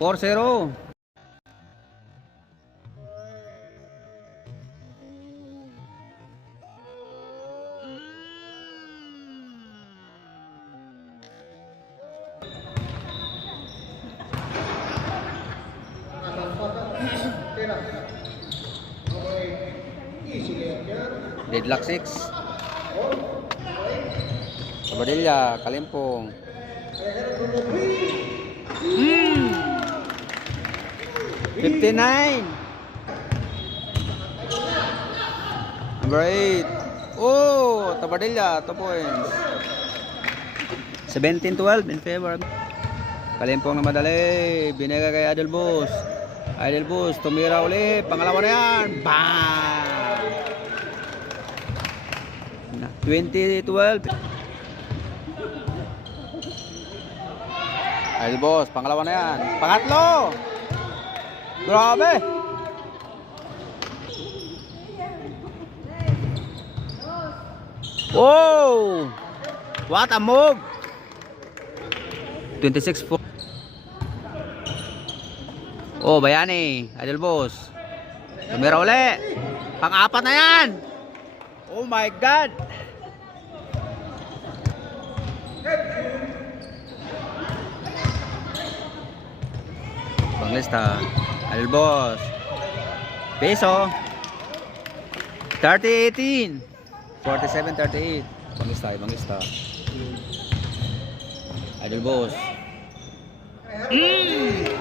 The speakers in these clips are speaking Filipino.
4-0. Deadlock 6. Abadilla, Kalimpong. 59. Number 8. Oh, Tabadilla, 2 points. 17-12 in favor. Kalimpong na madali. Binigay kay Idol Boss. Idol Boss, tumira uli. Pangalawa na yan. Bang! 20-12. Idol Boss, pangalawa na yan. Pangatlo! Grabe! Oh! What a move! 26-4. Oh, Bayani, Idol Boss. Tumira uli. Pang-apat na yan. Oh my God. Panglista, Idol Boss. Peso. 30-18. 47-38. Panglista. Idol Boss.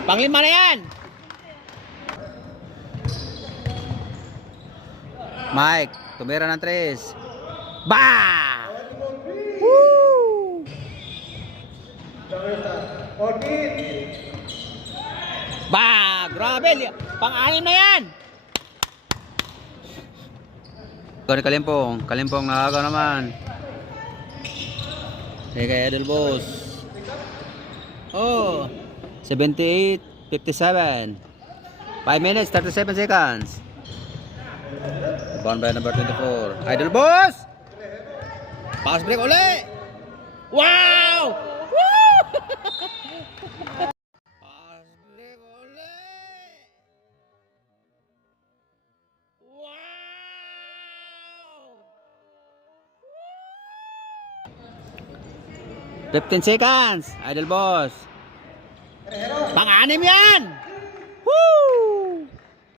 Panglima na yan. Mike, tumira ng 3. Bah! Woo! Bah! Grabe! Pang-anim na yan! Kalimpong. Kalimpong nakagaw naman. Kay Idol Boss. Oh! 78-57. 5 minutes, 37 seconds. Bound by number 24. Idol Boss! Pass break uli! Wow! Woo! Pass break uli! Wow! 15 seconds. Idol Boss. Pang-anim yan!